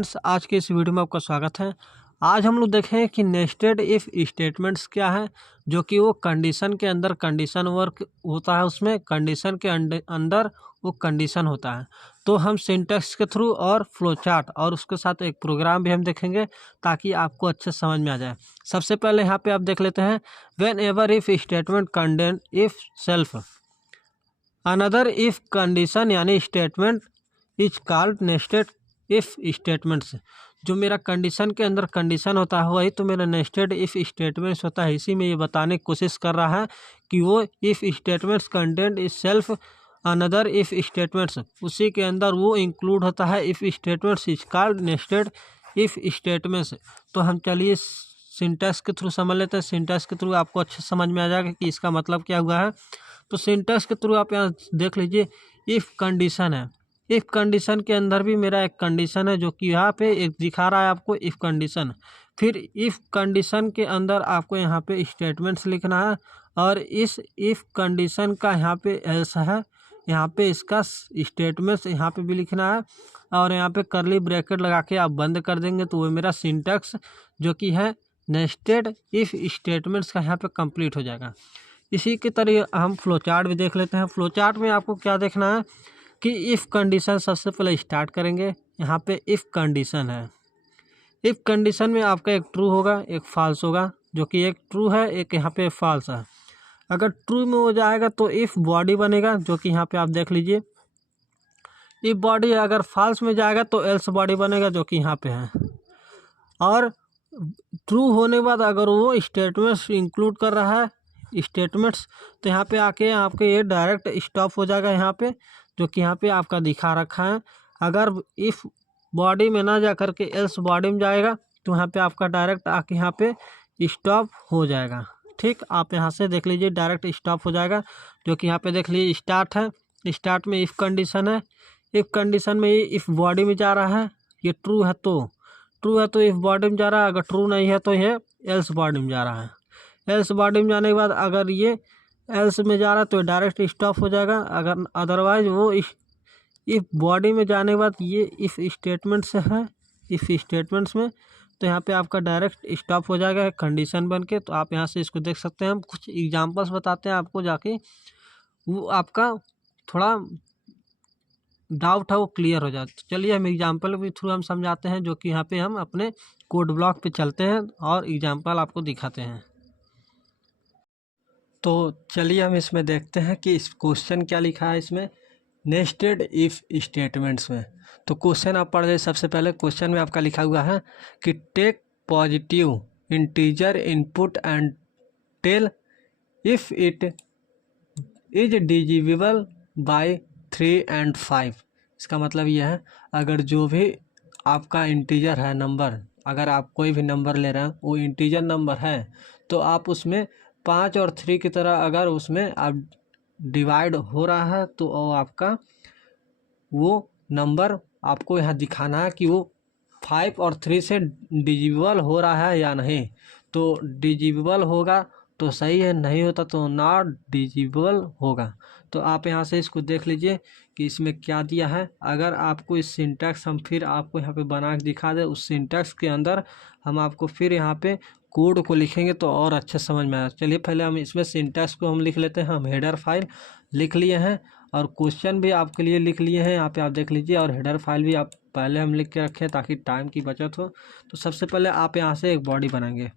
Friends, आज के इस वीडियो में आपका स्वागत है। आज हम लोग देखें कि नेस्टेड इफ़ स्टेटमेंट्स क्या है, जो कि वो कंडीशन के अंदर कंडीशन वर्क होता है, उसमें कंडीशन के अंदर वो कंडीशन होता है। तो हम सिंटैक्स के थ्रू और फ्लो चार्ट और उसके साथ एक प्रोग्राम भी हम देखेंगे ताकि आपको अच्छे समझ में आ जाए। सबसे पहले यहाँ पे आप देख लेते हैं, whenever if statement contain itself another if condition यानी statement is called nested if statements. जो मेरा कंडीशन के अंदर कंडीशन होता है वही तो मेरा नेस्टेड इफ़ स्टेटमेंट्स होता है। इसी में ये बताने की कोशिश कर रहा है कि वो if statements content is self another if statements, उसी के अंदर वो इंक्लूड होता है if statements is called nested if statements. तो हम चलिए सिंटैक्स के थ्रू समझ लेते हैं। सिंटैक्स के थ्रू आपको अच्छे समझ में आ जाएगा कि इसका मतलब क्या हुआ है। तो सिंटैक्स के थ्रू आप यहाँ देख लीजिए, इफ़ कंडीशन है, इफ़ कंडीशन के अंदर भी मेरा एक कंडीशन है जो कि यहाँ पे एक दिखा रहा है आपको इफ़ कंडीशन। फिर इफ़ कंडीशन के अंदर आपको यहाँ पे स्टेटमेंट्स लिखना है और इस इफ़ कंडीशन का यहाँ पे एल्स है, यहाँ पे इसका स्टेटमेंट्स यहाँ पे भी लिखना है और यहाँ पे करली ब्रैकेट लगा के आप बंद कर देंगे तो वो मेरा सिंटैक्स जो कि है नेस्टेड इफ़ स्टेटमेंट्स का यहाँ पे कंप्लीट हो जाएगा। इसी की तरह हम फ्लो चार्ट भी देख लेते हैं। फ्लो चार्ट में आपको क्या देखना है कि इफ़ कंडीशन सबसे पहले स्टार्ट करेंगे। यहाँ पे इफ़ कंडीशन है, इफ़ कंडीशन में आपका एक ट्रू होगा एक फॉल्स होगा, जो कि एक ट्रू है एक यहाँ पे फॉल्स है। अगर ट्रू में हो जाएगा तो इफ़ बॉडी बनेगा, जो कि यहाँ पे आप देख लीजिए इफ़ बॉडी। अगर फॉल्स में जाएगा तो एल्स बॉडी बनेगा, जो कि यहाँ पे है। और ट्रू होने के बाद अगर वो स्टेटमेंट्स इंक्लूड कर रहा है स्टेटमेंट्स, तो यहाँ पे आके आपके ये डायरेक्ट स्टॉप हो जाएगा यहाँ पे, जो कि यहाँ पे आपका दिखा रखा है। अगर इफ़ बॉडी में ना जा करके एल्स बॉडी में जाएगा तो यहाँ पे आपका डायरेक्ट आके यहाँ पे स्टॉप हो जाएगा। ठीक, आप यहाँ से देख लीजिए डायरेक्ट स्टॉप हो जाएगा, जो कि यहाँ पे देख लीजिए स्टार्ट है। स्टार्ट में इफ़ कंडीशन है, इफ़ कंडीशन में ये इफ़ बॉडी में जा रहा है, ये ट्रू है तो इफ़ बॉडी में जा रहा है, अगर ट्रू नहीं है तो ये एल्स बॉडी में जा रहा है। एल्स बॉडी में जाने के बाद अगर ये एल्स में जा रहा है तो डायरेक्ट स्टॉप हो जाएगा। अगर अदरवाइज वो इफ़ बॉडी में जाने के बाद ये इफ़ स्टेटमेंट्स है, इफ़ स्टेटमेंट्स में तो यहाँ पे आपका डायरेक्ट स्टॉप हो जाएगा कंडीशन बन के। तो आप यहाँ से इसको देख सकते हैं। हम कुछ एग्जांपल्स बताते हैं आपको जाके, वो आपका थोड़ा डाउट है वो क्लियर हो जाए। तो चलिए हम एग्जांपल के थ्रू हम समझाते हैं, जो कि यहाँ पे हम अपने कोड ब्लॉक पे चलते हैं और एग्जांपल आपको दिखाते हैं। तो चलिए हम इसमें देखते हैं कि इस क्वेश्चन क्या लिखा है इसमें नेस्टेड इफ़ स्टेटमेंट्स में। तो क्वेश्चन आप पढ़ रहे, सबसे पहले क्वेश्चन में आपका लिखा हुआ है कि take positive integer input and tell if it is divisible by 3 and 5। इसका मतलब यह है, अगर जो भी आपका इंटीजर है नंबर, अगर आप कोई भी नंबर ले रहे हैं वो इंटीजर नंबर है तो आप उसमें 5 और 3 की तरह अगर उसमें आप डिवाइड हो रहा है तो वो आपका वो नंबर आपको यहाँ दिखाना है कि वो 5 और 3 से डिजिबल हो रहा है या नहीं। तो डिजिबल होगा तो सही है, नहीं होता तो नॉट डिजिबल होगा। तो आप यहाँ से इसको देख लीजिए कि इसमें क्या दिया है। अगर आपको इस सिंटैक्स हम फिर आपको यहाँ पे बना के दिखा दे, उस सिंटैक्स के अंदर हम आपको फिर यहाँ पे कोड को लिखेंगे तो और अच्छे समझ में आया। चलिए पहले हम इसमें सिंटैक्स को हम लिख लेते हैं। हम हेडर फाइल लिख लिए हैं और क्वेश्चन भी आपके लिए लिख लिए हैं, यहाँ पे आप देख लीजिए। और हेडर फाइल भी आप पहले हम लिख के रखें ताकि टाइम की बचत हो। तो सबसे पहले आप यहाँ से एक बॉडी बनाएंगे।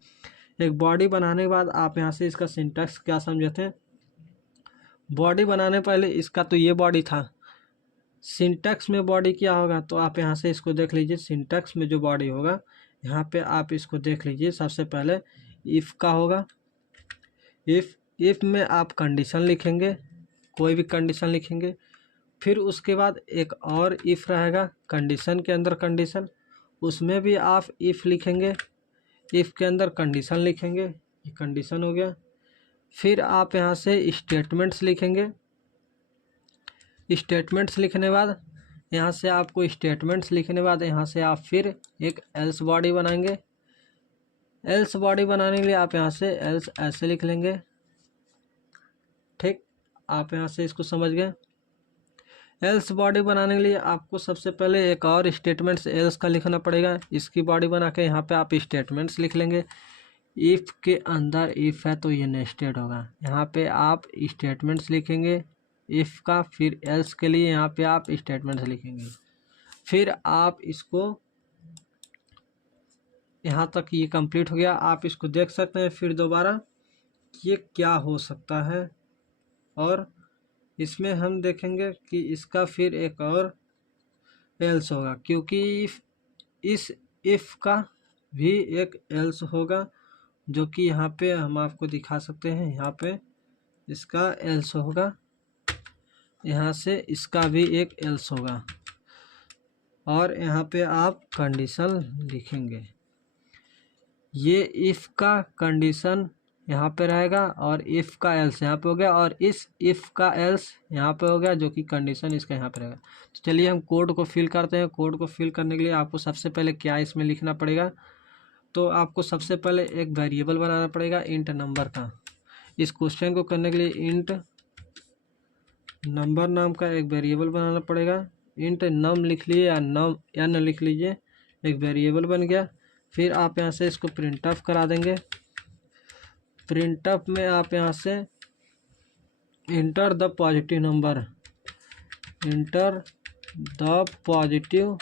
एक बॉडी बनाने के बाद आप यहाँ से इसका सिंटैक्स क्या समझे थे। बॉडी बनाने पहले इसका तो ये बॉडी था, सिंटैक्स में बॉडी क्या होगा तो आप यहाँ से इसको देख लीजिए। सिंटैक्स में जो बॉडी होगा यहाँ पे आप इसको देख लीजिए। सबसे पहले इफ़ का होगा, इफ़ में आप कंडीशन लिखेंगे, कोई भी कंडीशन लिखेंगे। फिर उसके बाद एक और इफ़ रहेगा कंडीशन के अंदर कंडीशन, उसमें भी आप इफ़ लिखेंगे, इफ़ के अंदर कंडीशन लिखेंगे, ये कंडीशन हो गया। फिर आप यहाँ से स्टेटमेंट्स लिखेंगे। स्टेटमेंट्स लिखने बाद यहाँ से आपको स्टेटमेंट्स लिखने बाद यहाँ से आप फिर एक एल्स बॉडी बनाएंगे। एल्स बॉडी बनाने के लिए आप यहाँ से एल्स ऐसे लिख लेंगे। ठीक, आप यहाँ से इसको समझ गए। एल्स बॉडी बनाने के लिए आपको सबसे पहले एक और स्टेटमेंट्स एल्स का लिखना पड़ेगा। इसकी बॉडी बना के यहाँ पे आप स्टेटमेंट्स लिख लेंगे। इफ़ के अंदर इफ़ है तो ये नेस्टेड होगा, यहाँ पे आप स्टेटमेंट्स लिखेंगे इफ़ का, फिर एल्स के लिए यहाँ पे आप स्टेटमेंट्स लिखेंगे। फिर आप इसको यहाँ तक ये कंप्लीट हो गया। आप इसको देख सकते हैं फिर दोबारा ये क्या हो सकता है, और इसमें हम देखेंगे कि इसका फिर एक और एल्स होगा, क्योंकि इस इफ़ का भी एक एल्स होगा, जो कि यहाँ पे हम आपको दिखा सकते हैं। यहाँ पे इसका एल्स होगा, यहाँ से इसका भी एक एल्स होगा, और यहाँ पे आप कंडीशन लिखेंगे। ये इफ़ का कंडीशन यहाँ पे रहेगा और इफ़ का एल्स यहाँ पे हो गया, और इस इफ़ का एल्स यहाँ पे हो गया, जो कि कंडीशन इसका यहाँ पे रहेगा। तो चलिए हम कोड को फिल करते हैं। कोड को फिल करने के लिए आपको सबसे पहले क्या इसमें लिखना पड़ेगा, तो आपको सबसे पहले एक वेरिएबल बनाना पड़ेगा इंट नंबर का। इस क्वेश्चन को करने के लिए इंट नंबर नाम का एक वेरिएबल बनाना पड़ेगा। इंट नम लिख लीजिए या नम एन लिख लीजिए, एक वेरिएबल बन गया। फिर आप यहाँ से इसको प्रिंट ऑफ करा देंगे। प्रिंट ऑफ में आप यहाँ से enter the positive number, enter the positive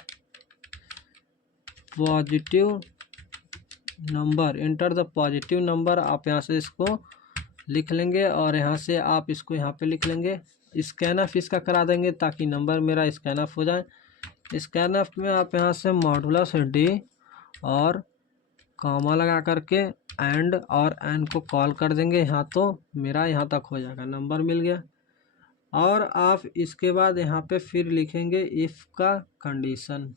number, enter the positive number, आप यहाँ से इसको लिख लेंगे, और यहाँ से आप इसको यहाँ पे लिख लेंगे। स्कैन ऑफ इसका करा देंगे ताकि नंबर मेरा स्कैन ऑफ हो जाए। स्कैन ऑफ में आप यहाँ से मॉडुलस डी और कॉमा लगा करके एंड और एन को कॉल कर देंगे यहाँ, तो मेरा यहाँ तक हो जाएगा, नंबर मिल गया। और आप इसके बाद यहाँ पे फिर लिखेंगे इफ़ का कंडीशन।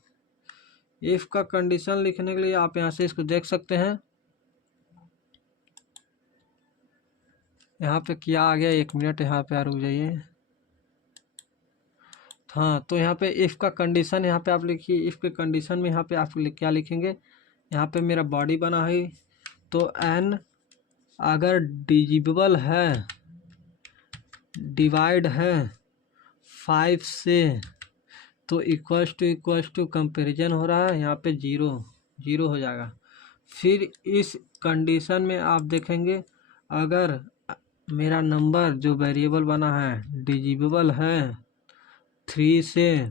इफ़ का कंडीशन लिखने के लिए आप यहाँ से इसको देख सकते हैं, यहाँ पे क्या आ गया, 1 मिनट यहाँ पे रुक जाइए। हाँ, तो यहाँ पे इफ़ का कंडीशन यहाँ पे आप लिखिए। इफ़ के कंडीशन में यहाँ पे आप क्या लिखेंगे, यहाँ पे मेरा बॉडी बना है, तो एन अगर डिजिबल है, डिवाइड है 5 से, तो इक्वल्स टू कंपेरिजन हो रहा है, यहाँ पे 0 हो जाएगा। फिर इस कंडीशन में आप देखेंगे अगर मेरा नंबर जो वेरिएबल बना है डिजिबल है 3 से,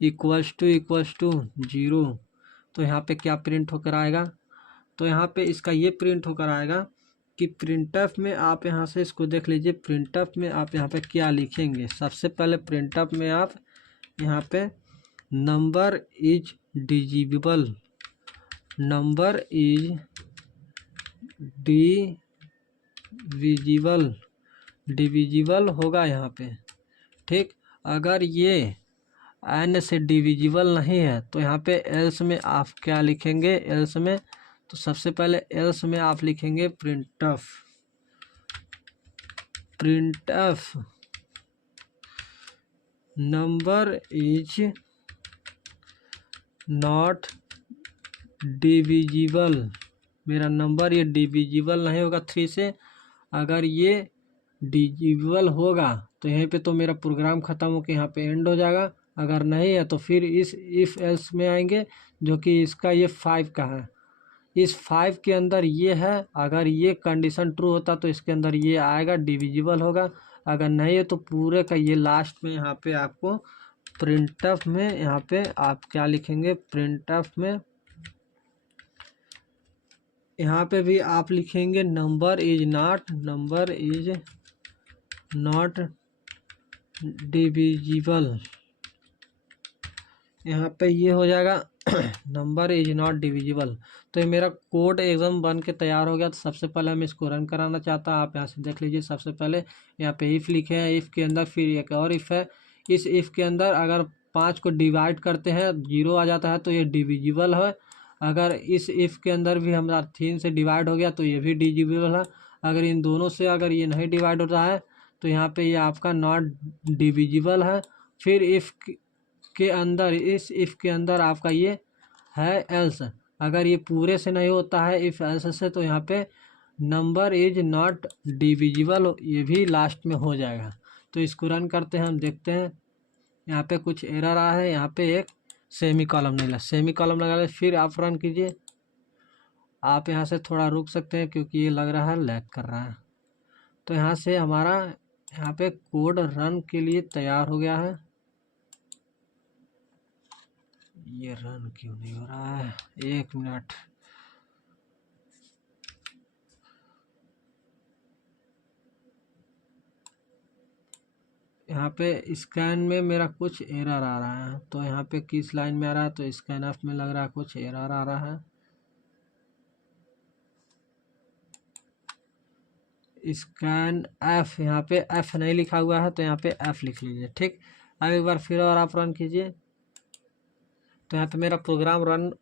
इक्वल्स टू 0, तो यहाँ पे क्या प्रिंट होकर आएगा, तो यहाँ पे इसका ये प्रिंट होकर आएगा कि प्रिंटफ में आप यहाँ से इसको देख लीजिए। प्रिंटफ में आप यहाँ पे क्या लिखेंगे, सबसे पहले प्रिंटफ में आप यहाँ पे number is डिजिबल, number is divisible होगा यहाँ पे, ठीक। अगर ये एन से डिविजिबल नहीं है तो यहाँ पे एल्स में आप क्या लिखेंगे, एल्स में तो सबसे पहले एल्स में आप लिखेंगे printf number is not divisible, मेरा नंबर ये डिविजिबल नहीं होगा 3 से। अगर ये डिविजिबल होगा तो यहीं पे तो मेरा प्रोग्राम ख़त्म होकर यहाँ पे एंड हो जाएगा। अगर नहीं है तो फिर इस इफ़ एल्स में आएंगे, जो कि इसका ये 5 का है। इस 5 के अंदर ये है, अगर ये कंडीशन ट्रू होता तो इसके अंदर ये आएगा, डिविजिबल होगा। अगर नहीं है तो पूरे का ये लास्ट में यहाँ पे आपको प्रिंटफ में यहाँ पे आप क्या लिखेंगे, प्रिंटफ में यहाँ पे भी आप लिखेंगे नंबर इज नॉट डिविजिबल, यहाँ पे ये हो जाएगा नंबर इज नॉट डिविजिबल। तो ये मेरा कोड एकदम बन के तैयार हो गया। तो सबसे पहले हम इसको रन कराना चाहता हूँ, आप यहाँ से देख लीजिए। सबसे पहले यहाँ पे इफ़ लिखे हैं, इफ़ के अंदर फिर एक और इफ़ है। इस इफ़ के अंदर अगर 5 को डिवाइड करते हैं 0 आ जाता है तो ये डिविजिबल है। अगर इस इफ़ के अंदर भी हमारा 3 से डिवाइड हो गया तो ये भी डिविजिबल है। अगर इन दोनों से अगर ये नहीं डिवाइड होता है तो यहाँ पे ये आपका नॉट डिविजिबल है। फिर इफ़ के अंदर, इस इफ़ के अंदर आपका ये है एल्स, अगर ये पूरे से नहीं होता है इफ़ एल्स से, तो यहाँ पे नंबर इज नॉट डिविजिबल, ये भी लास्ट में हो जाएगा। तो इसको रन करते हैं, हम देखते हैं। यहाँ पे कुछ एरर आ है, यहाँ पे एक सेमी कॉलम नहीं लगा, सेमी कॉलम लगा फिर आप रन कीजिए। आप यहाँ से थोड़ा रुक सकते हैं क्योंकि ये लग रहा है लैग कर रहा है। तो यहाँ से हमारा यहाँ पे कोड रन के लिए तैयार हो गया है। ये रन क्यों नहीं हो रहा है, 1 मिनट। यहाँ पे स्कैन में मेरा कुछ एरर आ रहा है, तो यहाँ पे किस लाइन में आ रहा है, तो स्कैन एफ में लग रहा है कुछ एरर आ रहा है। स्कैन एफ, यहाँ पे एफ नहीं लिखा हुआ है तो यहाँ पे एफ लिख लीजिए, ठीक। अब एक बार फिर और आप रन कीजिए। तो यहाँ पे मेरा प्रोग्राम रन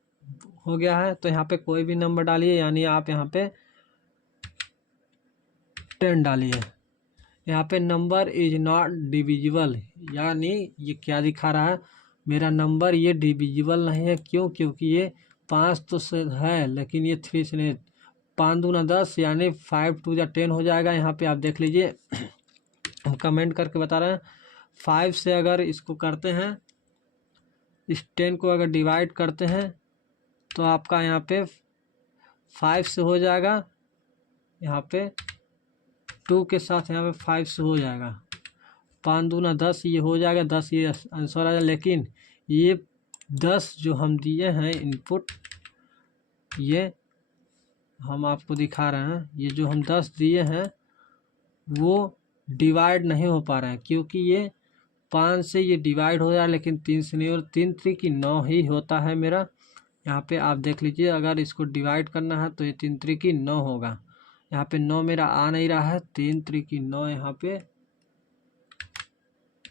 हो गया है। तो यहाँ पे कोई भी नंबर डालिए, यानी आप यहाँ पे 10 डालिए। यहाँ पे नंबर इज नॉट डिविजिबल, यानी ये क्या दिखा रहा है, मेरा नंबर ये डिविजिबल नहीं है। क्यों? क्योंकि ये 5 तो से है लेकिन ये 3 से नहीं। 5 दूना 10 यानी 5 2 या 10 हो जाएगा। यहाँ पे आप देख लीजिए, हम कमेंट करके बता रहे हैं। 5 से अगर इसको करते हैं, इस 10 को अगर डिवाइड करते हैं तो आपका यहाँ पे 5 से हो जाएगा, यहाँ पे 2 के साथ यहाँ पे 5 से हो जाएगा। 5 दूना 10 ये हो जाएगा, 10 ये आंसर आ जाएगा। लेकिन ये 10 जो हम दिए हैं इनपुट, ये हम आपको दिखा रहे हैं, ये जो हम 10 दिए हैं वो डिवाइड नहीं हो पा रहे हैं, क्योंकि ये 5 से ये डिवाइड हो रहा है लेकिन 3 से नहीं। और 3 3 की 9 ही होता है मेरा। यहाँ पे आप देख लीजिए, अगर इसको डिवाइड करना है तो ये 3 3 की 9 होगा। यहाँ पे 9 मेरा आ नहीं रहा है, 3 3 की 9 यहाँ पे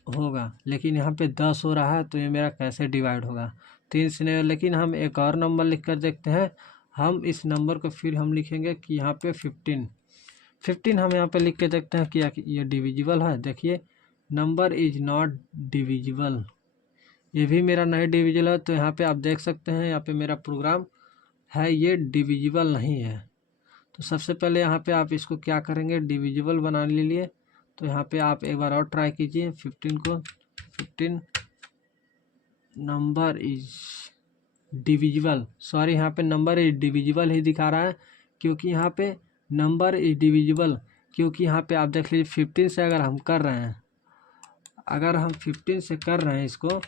होगा, लेकिन यहाँ पे 10 हो रहा है, तो ये मेरा कैसे डिवाइड होगा? 3 से नहीं। लेकिन हम एक और नंबर लिख कर देखते हैं। हम इस नंबर को फिर हम लिखेंगे कि यहाँ पे 15 हम यहाँ पे लिख के देखते हैं कि ये डिविजिबल है। देखिए, नंबर इज नॉट डिविजिबल, ये भी मेरा नहीं डिविजिबल है। तो यहाँ पे आप देख सकते हैं, यहाँ पे मेरा प्रोग्राम है ये डिविजिबल नहीं है। तो सबसे पहले यहाँ पे आप इसको क्या करेंगे, डिविजिबल बना लीजिए। तो यहाँ पे आप एक बार और ट्राई कीजिए 15 को। 15 नंबर इज डिविजिबल, सॉरी यहाँ पे नंबर इज डिविजिबल ही दिखा रहा है, क्योंकि यहाँ पे नंबर इज डिविजिबल, क्योंकि यहाँ पे आप देख लीजिए 15 से अगर हम कर रहे हैं, अगर हम 15 से कर रहे हैं इसको,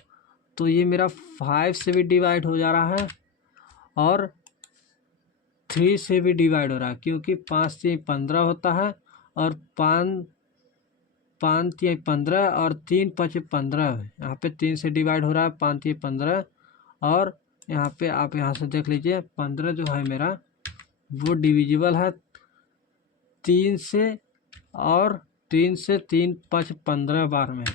तो ये मेरा 5 से भी डिवाइड हो जा रहा है और 3 से भी डिवाइड हो रहा है, क्योंकि 5 से 15 होता है और 5 3 15 और 3 5 15। यहाँ पे 3 से डिवाइड हो रहा है, 5 3 15। और यहाँ पे आप यहाँ से देख लीजिए 15 जो है मेरा वो डिविजिबल है 3 से, और 3 से 3 5 15 बार में।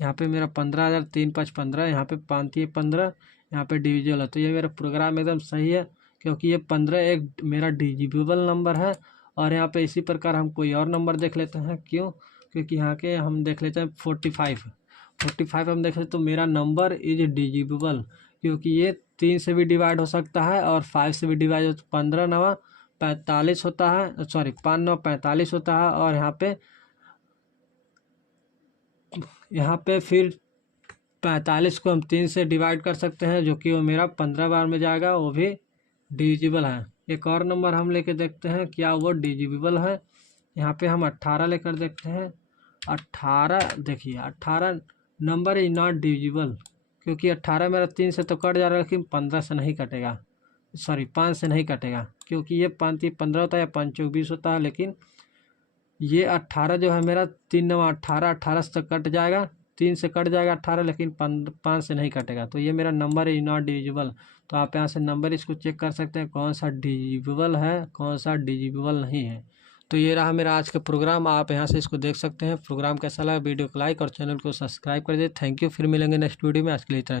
यहाँ पे मेरा 15,000 3 5 15, यहाँ पे 5 3 15, यहाँ पे डिविजिबल है। तो ये मेरा प्रोग्राम एकदम सही है, क्योंकि ये 15 एक मेरा डिविजिबल नंबर है। और यहाँ पे इसी प्रकार हम कोई और नंबर देख लेते हैं। क्यों? क्योंकि यहाँ के हम देख लेते हैं 45 हम देख लेते, तो मेरा नंबर इज डिविजिबल, क्योंकि ये 3 से भी डिवाइड हो सकता है और 5 से भी डिवाइड हो। 15 9 45 होता है, सॉरी 5 9 45 होता है। और यहाँ पे फिर 45 को हम 3 से डिवाइड कर सकते हैं, जो कि वो मेरा 15 बार में जाएगा, वो भी डिविजिबल है। एक और नंबर हम लेके देखते हैं क्या वो डिविजिबल है। यहाँ पे हम 18 लेकर देखते हैं। 18 देखिए, 18 नंबर इज नॉट डिविजिबल, क्योंकि 18 मेरा 3 से तो कट जा रहा है, लेकिन 15 से नहीं कटेगा, सॉरी 5 से नहीं कटेगा, क्योंकि ये 5 3 15 होता है या 5 4 20 होता है। लेकिन ये 18 जो है मेरा 3 9 18, 18 से तो कट जाएगा, 3 से कट जाएगा 18, लेकिन 5 से नहीं कटेगा। तो ये मेरा नंबर इज नॉट डिविजिबल। तो आप यहाँ से नंबर इसको चेक कर सकते हैं कौन सा डिविजिबल है, कौन सा डिविजिबल नहीं है। तो ये रहा मेरा आज का प्रोग्राम, आप यहाँ से इसको देख सकते हैं। प्रोग्राम कैसा लगा, वीडियो को लाइक और चैनल को सब्सक्राइब कर दीजिए। थैंक यू, फिर मिलेंगे नेक्स्ट वीडियो में। आज के लिए इतना।